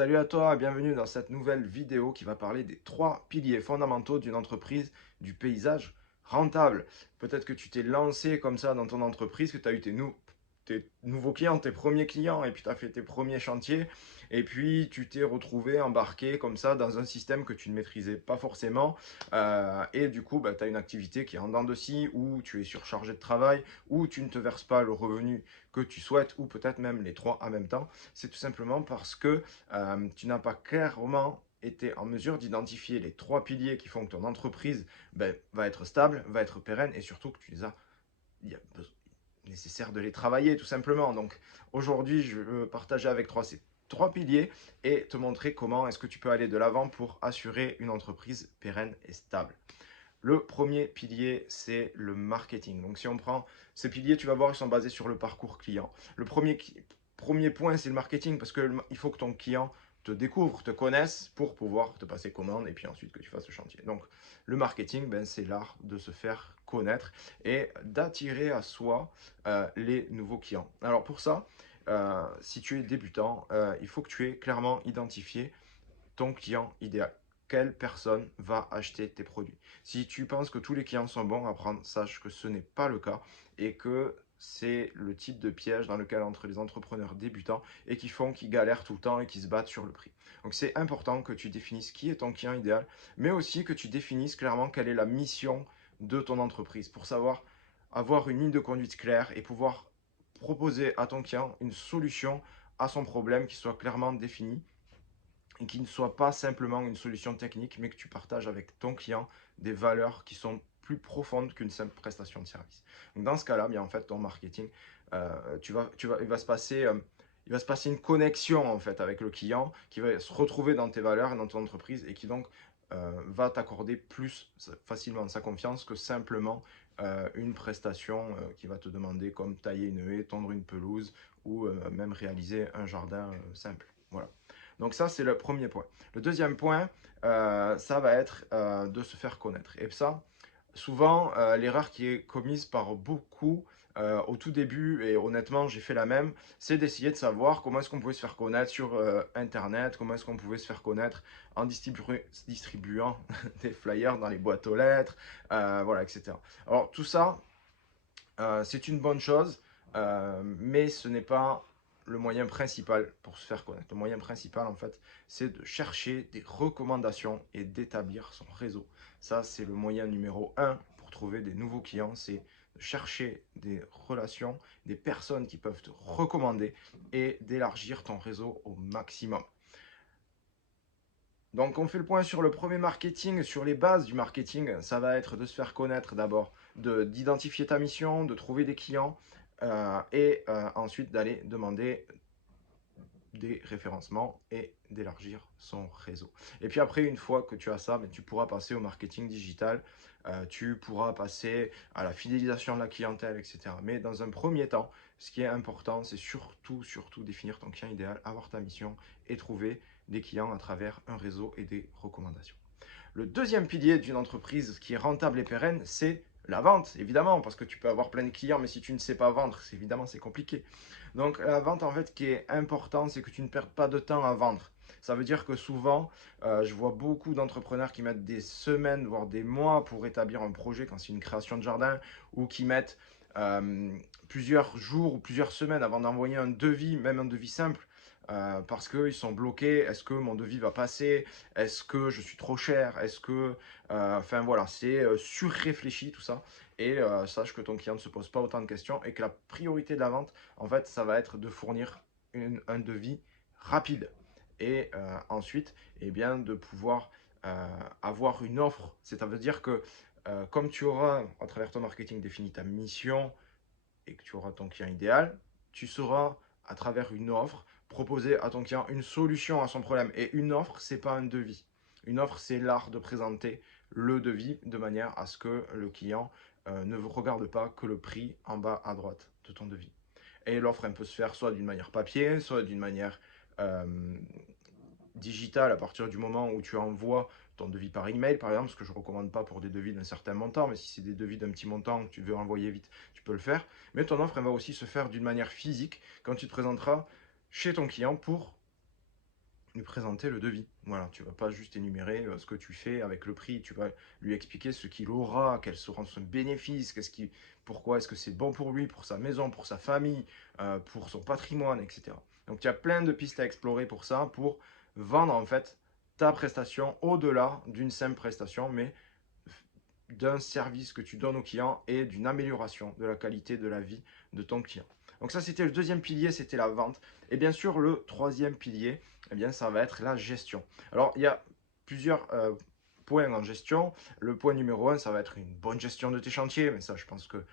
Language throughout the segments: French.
Salut à toi, bienvenue dans cette nouvelle vidéo qui va parler des trois piliers fondamentaux d'une entreprise du paysage rentable. Peut-être que tu t'es lancé comme ça dans ton entreprise, que tu as eu tes nouveaux clients, tes premiers clients, et puis tu as fait tes premiers chantiers, et puis tu t'es retrouvé embarqué comme ça dans un système que tu ne maîtrisais pas forcément, et du coup, tu as une activité qui est en dents de scie, où tu es surchargé de travail, où tu ne te verses pas le revenu que tu souhaites, ou peut-être même les trois en même temps. C'est tout simplement parce que tu n'as pas clairement été en mesure d'identifier les trois piliers qui font que ton entreprise va être stable, va être pérenne et surtout que il y a nécessaire de les travailler tout simplement. Donc aujourd'hui, je veux partager avec toi ces trois piliers et te montrer comment est-ce que tu peux aller de l'avant pour assurer une entreprise pérenne et stable. Le premier pilier, c'est le marketing. Donc si on prend ces piliers, tu vas voir, ils sont basés sur le parcours client. Le premier point, c'est le marketing parce qu'il faut que ton client te découvre, te connaisse pour pouvoir te passer commande et puis ensuite que tu fasses le chantier. Donc le marketing, c'est l'art de se faire connaître et d'attirer à soi les nouveaux clients. Alors pour ça, si tu es débutant, il faut que tu aies clairement identifié ton client idéal. Quelle personne va acheter tes produits? Si tu penses que tous les clients sont bons à prendre, sache que ce n'est pas le cas et que c'est le type de piège dans lequel entrent les entrepreneurs débutants et qu'ils galèrent tout le temps et qui se battent sur le prix. Donc c'est important que tu définisses qui est ton client idéal, mais aussi que tu définisses clairement quelle est la mission de ton entreprise pour savoir avoir une ligne de conduite claire et pouvoir proposer à ton client une solution à son problème qui soit clairement définie et qui ne soit pas simplement une solution technique, mais que tu partages avec ton client des valeurs qui sont plus profondes qu'une simple prestation de service. Donc dans ce cas-là, bien en fait, ton marketing, il va se passer une connexion en fait avec le client qui va se retrouver dans tes valeurs et dans ton entreprise et qui donc va t'accorder plus facilement sa confiance que simplement une prestation qui va te demander comme tailler une haie, tondre une pelouse ou même réaliser un jardin simple. Voilà. Donc ça, c'est le premier point. Le deuxième point, ça va être de se faire connaître. Et ça, souvent, l'erreur qui est commise par beaucoup au tout début, et honnêtement, j'ai fait la même, c'est d'essayer de savoir comment est-ce qu'on pouvait se faire connaître sur Internet, comment est-ce qu'on pouvait se faire connaître en distribuant des flyers dans les boîtes aux lettres, voilà, etc. Alors tout ça, c'est une bonne chose, mais ce n'est pas le moyen principal pour se faire connaître. Le moyen principal, en fait, c'est de chercher des recommandations et d'établir son réseau. Ça, c'est le moyen numéro un pour trouver des nouveaux clients, c'est de chercher des relations, des personnes qui peuvent te recommander et d'élargir ton réseau au maximum. Donc on fait le point sur le premier marketing, sur les bases du marketing, ça va être de se faire connaître d'abord, d'identifier ta mission, de trouver des clients et ensuite d'aller demander des référencements et d'élargir son réseau. Et puis après, une fois que tu as ça, tu pourras passer au marketing digital, tu pourras passer à la fidélisation de la clientèle, etc. Mais dans un premier temps, ce qui est important, c'est surtout définir ton client idéal, avoir ta mission et trouver des clients à travers un réseau et des recommandations. Le deuxième pilier d'une entreprise qui est rentable et pérenne, c'est la vente, évidemment, parce que tu peux avoir plein de clients, mais si tu ne sais pas vendre, évidemment, c'est compliqué. Donc la vente, en fait, ce qui est important, c'est que tu ne perdes pas de temps à vendre. Ça veut dire que souvent, je vois beaucoup d'entrepreneurs qui mettent des semaines, voire des mois pour établir un projet quand c'est une création de jardin, ou qui mettent plusieurs jours ou plusieurs semaines avant d'envoyer un devis, même un devis simple, parce qu'ils sont bloqués. Est-ce que mon devis va passer? Est-ce que je suis trop cher? Est-ce que... Enfin voilà, c'est surréfléchi tout ça. Et sache que ton client ne se pose pas autant de questions et que la priorité de la vente, en fait, ça va être de fournir un devis rapide. Et ensuite, eh bien, de pouvoir avoir une offre. C'est-à-dire que comme tu auras, à travers ton marketing, défini ta mission et que tu auras ton client idéal, tu sauras, à travers une offre, proposer à ton client une solution à son problème. Et une offre, c'est pas un devis. Une offre, c'est l'art de présenter le devis de manière à ce que le client ne regarde pas que le prix en bas à droite de ton devis. Et l'offre, elle peut se faire soit d'une manière papier, soit d'une manière euh, digitale à partir du moment où tu envoies ton devis par email, par exemple, ce que je ne recommande pas pour des devis d'un certain montant, mais si c'est des devis d'un petit montant que tu veux envoyer vite, tu peux le faire. Mais ton offre, elle va aussi se faire d'une manière physique quand tu te présenteras chez ton client pour lui présenter le devis. Voilà, tu vas pas juste énumérer ce que tu fais avec le prix, tu vas lui expliquer ce qu'il aura, quels seront son bénéfice, pourquoi est-ce que c'est bon pour lui, pour sa maison, pour sa famille, pour son patrimoine, etc. Donc, il y a plein de pistes à explorer pour ça, pour vendre en fait ta prestation au-delà d'une simple prestation, mais d'un service que tu donnes au client et d'une amélioration de la qualité de la vie de ton client. Donc ça, c'était le deuxième pilier, c'était la vente. Et bien sûr, le troisième pilier, eh bien, ça va être la gestion. Alors, il y a plusieurs points en gestion. Le point numéro un, ça va être une bonne gestion de tes chantiers. Mais ça, je pense que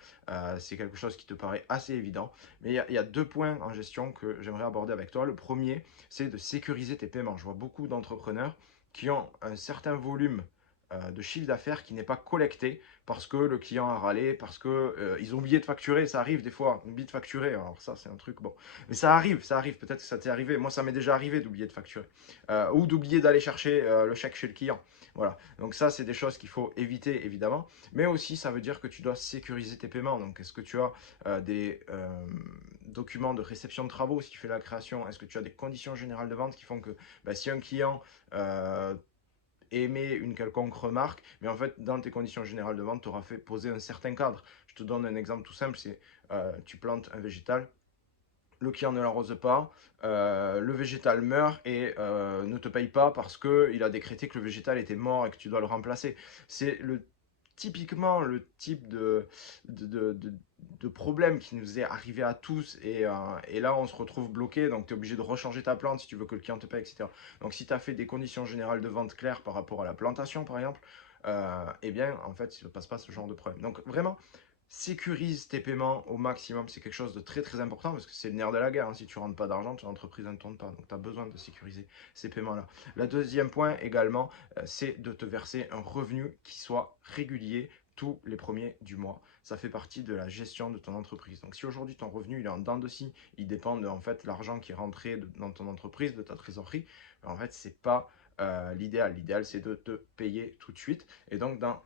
c'est quelque chose qui te paraît assez évident. Mais il y a deux points en gestion que j'aimerais aborder avec toi. Le premier, c'est de sécuriser tes paiements. Je vois beaucoup d'entrepreneurs qui ont un certain volume de chiffre d'affaires qui n'est pas collecté parce que le client a râlé, parce que ils ont oublié de facturer. Ça arrive des fois, on oublie de facturer. Alors ça, c'est un truc bon. Mais ça arrive, ça arrive. Peut-être que ça t'est arrivé. Moi, ça m'est déjà arrivé d'oublier de facturer. Ou d'oublier d'aller chercher le chèque chez le client. Voilà. Donc ça, c'est des choses qu'il faut éviter, évidemment. Mais aussi, ça veut dire que tu dois sécuriser tes paiements. Donc, est-ce que tu as des documents de réception de travaux si tu fais la création? Est-ce que tu as des conditions générales de vente qui font que bah, si un client émet une quelconque remarque, mais en fait, dans tes conditions générales de vente, tu auras fait poser un certain cadre. Je te donne un exemple tout simple, c'est tu plantes un végétal, le client ne l'arrose pas, le végétal meurt et ne te paye pas parce qu'il a décrété que le végétal était mort et que tu dois le remplacer. C'est typiquement le type de, de, de, de problème qui nous est arrivé à tous et là on se retrouve bloqué, donc tu es obligé de rechanger ta plante si tu veux que le client te paye, etc. Donc si tu as fait des conditions générales de vente claires par rapport à la plantation par exemple, eh bien en fait il ne se passe pas ce genre de problème. Donc vraiment, sécurise tes paiements au maximum. C'est quelque chose de très très important parce que c'est le nerf de la guerre, hein. Si tu ne rentres pas d'argent, ton entreprise ne tourne pas. Donc tu as besoin de sécuriser ces paiements-là. Le deuxième point également, c'est de te verser un revenu qui soit régulier tous les premiers du mois. Ça fait partie de la gestion de ton entreprise. Donc si aujourd'hui ton revenu il est en dents de scie, il dépend de en fait l'argent qui est rentré dans ton entreprise, de ta trésorerie, en fait c'est pas l'idéal. L'idéal c'est de te payer tout de suite. Et donc dans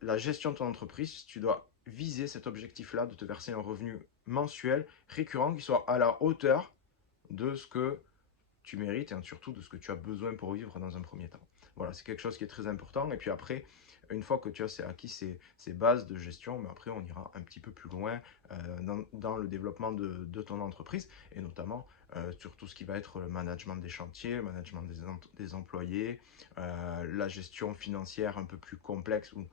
la gestion de ton entreprise, tu dois viser cet objectif-là de te verser un revenu mensuel récurrent qui soit à la hauteur de ce que tu mérites et surtout de ce que tu as besoin pour vivre dans un premier temps. Voilà, c'est quelque chose qui est très important. Et puis après, une fois que tu as acquis ces bases de gestion, mais après on ira un petit peu plus loin dans le développement de ton entreprise et notamment sur tout ce qui va être le management des chantiers, le management des employés, la gestion financière un peu plus complexe où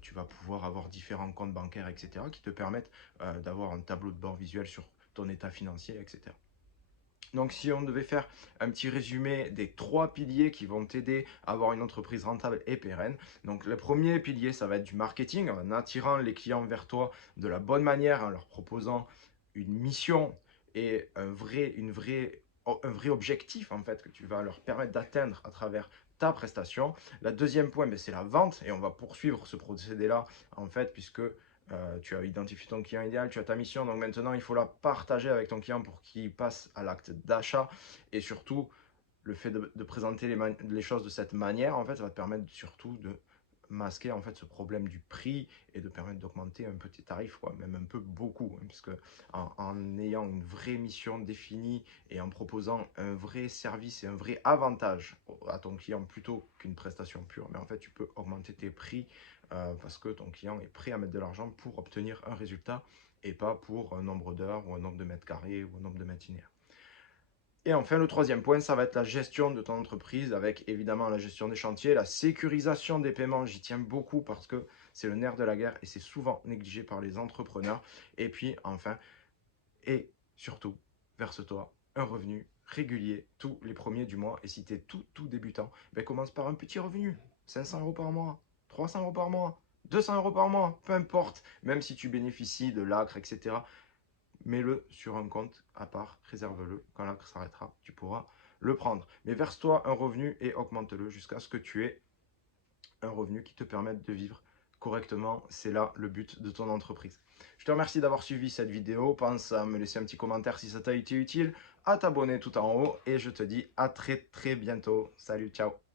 tu vas pouvoir avoir différents comptes bancaires, etc., qui te permettent d'avoir un tableau de bord visuel sur ton état financier, etc. Donc, si on devait faire un petit résumé des trois piliers qui vont t'aider à avoir une entreprise rentable et pérenne. Donc, le premier pilier, ça va être du marketing, en attirant les clients vers toi de la bonne manière, en leur proposant une mission et un vrai objectif en fait que tu vas leur permettre d'atteindre à travers ta prestation. Le deuxième point, ben, c'est la vente et on va poursuivre ce procédé-là en fait puisque tu as identifié ton client idéal, tu as ta mission, donc maintenant il faut la partager avec ton client pour qu'il passe à l'acte d'achat. Et surtout, le fait de présenter les choses de cette manière, en fait, ça va te permettre surtout de masquer en fait ce problème du prix et de permettre d'augmenter un peu tes tarifs, quoi, même un peu beaucoup, hein, parce que en ayant une vraie mission définie et en proposant un vrai service et un vrai avantage à ton client plutôt qu'une prestation pure, mais en fait tu peux augmenter tes prix parce que ton client est prêt à mettre de l'argent pour obtenir un résultat et pas pour un nombre d'heures ou un nombre de mètres carrés ou un nombre de mètres linéaires. Et enfin, le troisième point, ça va être la gestion de ton entreprise avec évidemment la gestion des chantiers, la sécurisation des paiements. J'y tiens beaucoup parce que c'est le nerf de la guerre et c'est souvent négligé par les entrepreneurs. Et puis enfin, et surtout, verse-toi un revenu régulier tous les premiers du mois. Et si tu es tout débutant, ben commence par un petit revenu, 500 euros par mois, 300 euros par mois, 200 euros par mois, peu importe, même si tu bénéficies de l'ACRE, etc. Mets-le sur un compte à part, réserve-le. Quand l'ACRE s'arrêtera, tu pourras le prendre. Mais verse-toi un revenu et augmente-le jusqu'à ce que tu aies un revenu qui te permette de vivre correctement. C'est là le but de ton entreprise. Je te remercie d'avoir suivi cette vidéo. Pense à me laisser un petit commentaire si ça t'a été utile, à t'abonner tout en haut et je te dis à très bientôt. Salut, ciao.